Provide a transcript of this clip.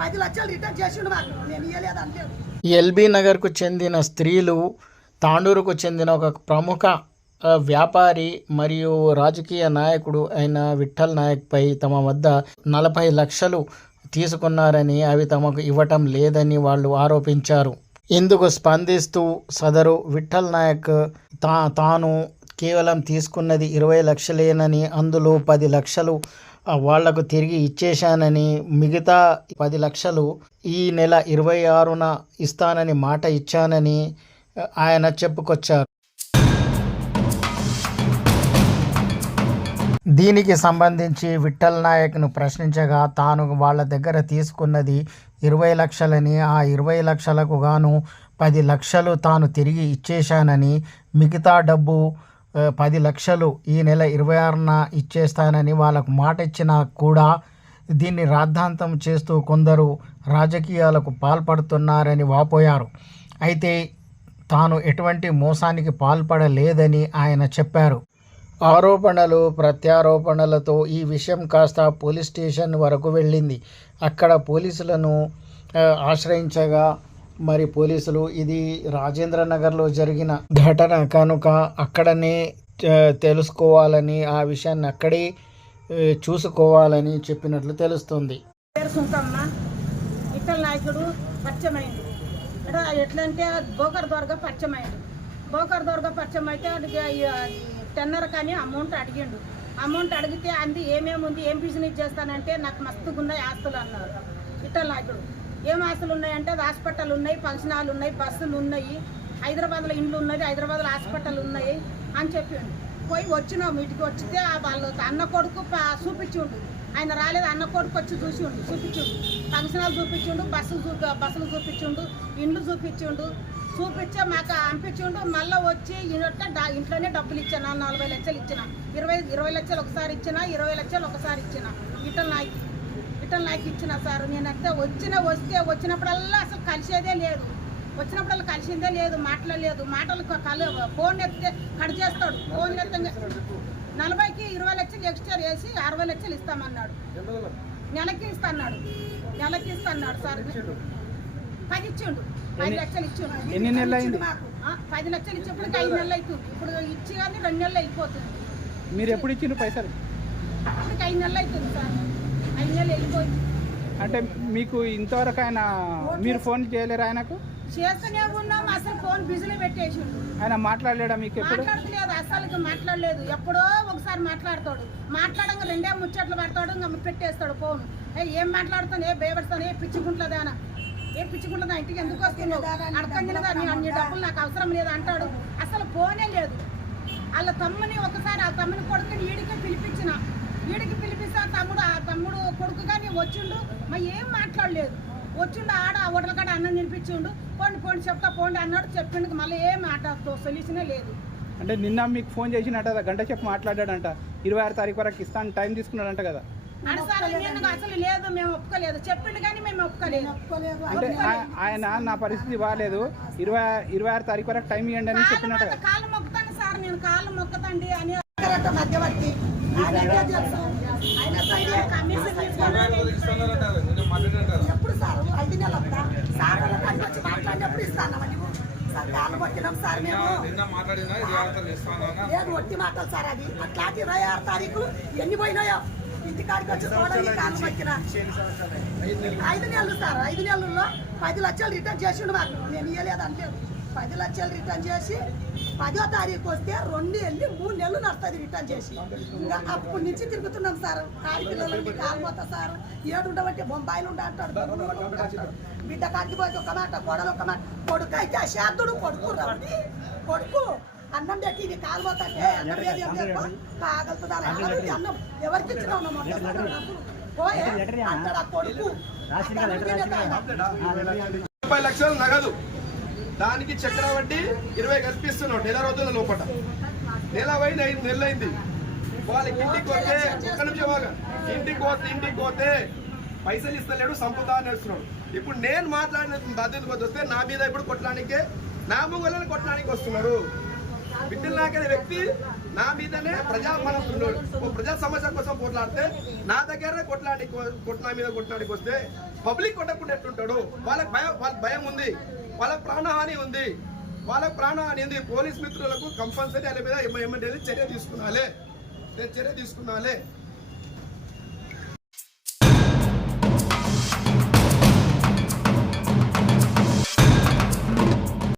10 లక్షలు రిటర్న్ చేసిండు మాకు, నేను ఇవ్వలేదు అంటే. ఎల్బీ నగర్కు చెందిన స్త్రీలు తాండూరుకు చెందిన ఒక ప్రముఖ వ్యాపారి మరియు రాజకీయ నాయకుడు అయిన విఠల్ నాయక్పై తమ వద్ద 40 లక్షలు తీసుకున్నారని, అవి తమకు ఇవ్వటం లేదని వాళ్ళు ఆరోపించారు. ఇందుకు స్పందిస్తూ సదరు విఠల్ నాయక్ తాను కేవలం తీసుకున్నది 20 లక్షలేనని, అందులో 10 లక్షలు వాళ్లకు తిరిగి ఇచ్చేశానని, మిగతా 10 లక్షలు ఈ నెల 26న ఇస్తానని మాట ఇచ్చానని ఆయన చెప్పుకొచ్చారు. దీనికి సంబంధించి విఠల్ నాయక్ను ప్రశ్నించగా తాను వాళ్ళ దగ్గర తీసుకున్నది 20 లక్షలని, ఆ 20 లక్షలకు గాను 10 లక్షలు తాను తిరిగి ఇచ్చేశానని, మిగతా డబ్బు 10 లక్షలు ఈ నెల 26న ఇచ్చేస్తానని వాళ్ళకు మాట ఇచ్చినా కూడా దీన్ని రాద్ధాంతం చేస్తూ కొందరు రాజకీయాలకు పాల్పడుతున్నారని వాపోయారు. అయితే తాను ఎటువంటి మోసానికి పాల్పడలేదని ఆయన చెప్పారు. ఆరోపణలు ప్రత్యారోపణలతో ఈ విషయం కాస్త పోలీస్ స్టేషన్ వరకు వెళ్ళింది. అక్కడ పోలీసులను ఆశ్రయించగా మరి పోలీసులు ఇది రాజేంద్ర నగర్లో జరిగిన ఘటన కనుక అక్కడనే తెలుసుకోవాలని, ఆ విషయాన్ని అక్కడే చూసుకోవాలని చెప్పినట్లు తెలుస్తుంది. విఠల్ నాయకుడు పరిచయమైంది ఎట్లా అంటే బోకర్ దొరగా పరిచయమైంది. బోకర్ దొరగా పరిచయం అయితే టెన్నర్ కానీ అమౌంట్ అడిగిండు. అమౌంట్ అడిగితే అంది ఏమేమి ఉంది, ఏం బిజినెస్ చేస్తానంటే నాకు మస్తుగా ఉన్నాయి ఆస్తులు అన్నారు విఠల్ నాయకుడు. ఏం ఆస్తులు ఉన్నాయంటే హాస్పిటల్ ఉన్నాయి, ఫంక్షన్ హాల్ ఉన్నాయి, బస్సులు ఉన్నాయి, హైదరాబాద్లో ఇండ్లు ఉన్నది, హైదరాబాద్లో హాస్పిటల్ ఉన్నాయి అని చెప్పిండు. పోయి వచ్చినాం, ఇంటికి వచ్చితే వాళ్ళు అన్న కొడుకు చూపించిండు. ఆయన రాలేదు, అన్న కొడుకు వచ్చి చూపించిండు. ఫంక్షన్ హాల్ చూపించిండు, బస్సులు చూపించిండు, ఇండ్లు చూపించిండు. చూపించే మాకు పంపించిండు. మళ్ళీ వచ్చి ఇంట్లోనే డబ్బులు ఇచ్చాను, 40 లక్షలు ఇచ్చిన, 20 లక్షలు ఒకసారి ఇచ్చిన, 20 లక్షలు ఒకసారి ఇచ్చిన విఠల్ నాయక్ ఇచ్చిన సార్. నేనంటే వచ్చినప్పుడల్లా అసలు కలిసేదే లేదు, వచ్చినప్పుడల్లా కలిసిందే లేదు, మాట్లాడలేదు. మాటలు ఫోన్ ఎత్తితే కట్ చేస్తాడు. ఫోన్ ఎత్తే 40కి 20 లక్షలు ఎక్స్ట్రా వేసి 60 లక్షలు ఇస్తామన్నాడు. నెలకి ఇస్తాన్నాడు సార్. 10 ఇచ్చిండు, 10 లక్షలు ఇచ్చిండు. ఎన్ని నెలలు అయింది? 10 లక్షలు ఇచ్చేప్పటికి 5 నెలలు అవుతుంది. ఇప్పుడు ఇచ్చి కానీ 2 నెలలు అయిపోతుంది. మీరు ఎప్పుడు ఇచ్చిండ్రు పైసలు? ఇప్పటికి 5 నెలలు అవుతుంది సార్, 5 నెలలు వెళ్ళిపోయింది. అంటే మీకు ఇంతవరకు ఆయన మీరు ఫోన్ చేయలేరు? ఆయనకు చేస్తూనే ఉన్నాం, అసలు ఫోన్ బిజీలో పెట్టేసిండు. ఆయన మాట్లాడలేడా మీకు? ఎప్పుడు మాట్లాడలేదు, అసలు మాట్లాడలేదు. ఎప్పుడో ఒకసారి మాట్లాడతాడు, మాట్లాడంగా 2 ముచ్చట్లు పడతాడు, ఇంకా పెట్టేస్తాడు ఫోన్. ఏం మాట్లాడుతాను, ఏ భయపడతాను, ఏ పిచ్చుకుంటుందానా, ఏ పిచ్చుకుంటుందా, ఇంటికి ఎందుకు వస్తున్నావు, అడగండి కదా, నీ డబ్బులు నాకు అవసరం లేదు అంటాడు. అసలు ఫోనే లేదు. వాళ్ళ తమ్ముని ఒకసారి ఆ తమ్ముని కొడుకుని ఈడికి పిలిపిస్తే ఆ తమ్ముడు కొడుకు కానీ వచ్చిండు, మరి ఏం మాట్లాడలేదు. వచ్చిండు ఆడ హోటల్ కాడ అన్నం తినిపించిండు. పోండి చెప్తా పోండి అన్నాడు, చెప్పిండు. మళ్ళీ ఏం మాట్లాడుతూ సొల్యూషనే లేదు. అంటే నిన్న మీకు ఫోన్ చేసినట్ట, గంట చెప్పి మాట్లాడాడంట, 26 తారీఖు వరకు ఇస్తాను టైం తీసుకున్నాడంట కదా. అసలు లేదు, మేము ఒప్పుకోలేదు. చెప్పిండు కానీ మేము ఒప్పుకోలేదు. అంటే ఆయన నా పరిస్థితి బాగాలేదు, 26 తారీఖు వరకు టైం ఇవ్వండి అని చెప్పినట్టు. కాళ్ళు మొక్కుతాను సార్, నేను కాళ్ళు మొక్కుతాండి అని మధ్యవర్తి ఎప్పుడు సార్ 5 నెలలు సార్ వచ్చి మాట్లాడినప్పుడు ఇస్తానమని కాళ్ళు మొక్కినాం సార్. మేము లేదు ఒట్టి మాటలు సార్. అది అట్లాంటి 26 తారీఖు ఎన్ని పోయినాయో ఇంటికాడికి వచ్చి చూడండి. కాళ్ళు మొక్కిన 5 నెలలు సార్, 5 నెలల్లో 10 లక్షలు రిటర్న్ చేసిండు మాకు, నేను ఇవ్వలేదు అంటే. 10 లక్షలు రిటర్న్ చేసి 10వ తారీఖు వస్తే 2 వెళ్ళి 3 నెలలు నడుస్తుంది రిటర్న్ చేసి. ఇంకా అప్పటి నుంచి తిరుగుతున్నాం సార్. ఆడపిల్లలకి కాలిపోతా సార్, ఏడుండబట్టి బొంబాయిలు ఉండ అంటాడు, బిడ్డ కాటిపోతే ఒక మాట, కొడలు ఒక మాట. కొడుకు అయితే శాంతుడు, కొడుకు అన్నం పెట్టి ఇది కాలిపోతాంటే కాగలుతుందా అన్నం ఎవరికి ఇచ్చినావు పోయే అంటాడు ఆ కొడుకు. 30 లక్షలు నగదు, దానికి చక్ర వడ్డీ 20 కల్పిస్తున్నాడు నెల రోజుల లోపల. నెల పోయింది, 5 నెలలు అయింది. వాళ్ళకి ఇంటికి పోతే ఒక్క నిమిషం బాగా ఇంటికి పోతే పైసలు ఇస్తలేడు, సంపుతా నడుస్తున్నాడు. ఇప్పుడు నేను మాట్లాడిన బాధ్యత వస్తే నా మీద ఇప్పుడు కొట్టడానికే, నా ముంగలను కొట్టడానికి వస్తున్నారు. విఠల్ నాయక్ అనే వ్యక్తి నా మీదనే మనస్తున్నాడు. ఓ ప్రజా సమస్య కోసం కొట్లాడితే నా దగ్గరే కొట్లా మీద కొట్లాడికి వస్తే పబ్లిక్ కొట్టకుండా ఎట్లుంటాడు? వాళ్ళ భయం ఉంది, వాళ్ళ ప్రాణహాని ఉంది, పోలీస్ మిత్రులకు కంపల్సరీ వాళ్ళ మీద చర్య తీసుకున్నాలే.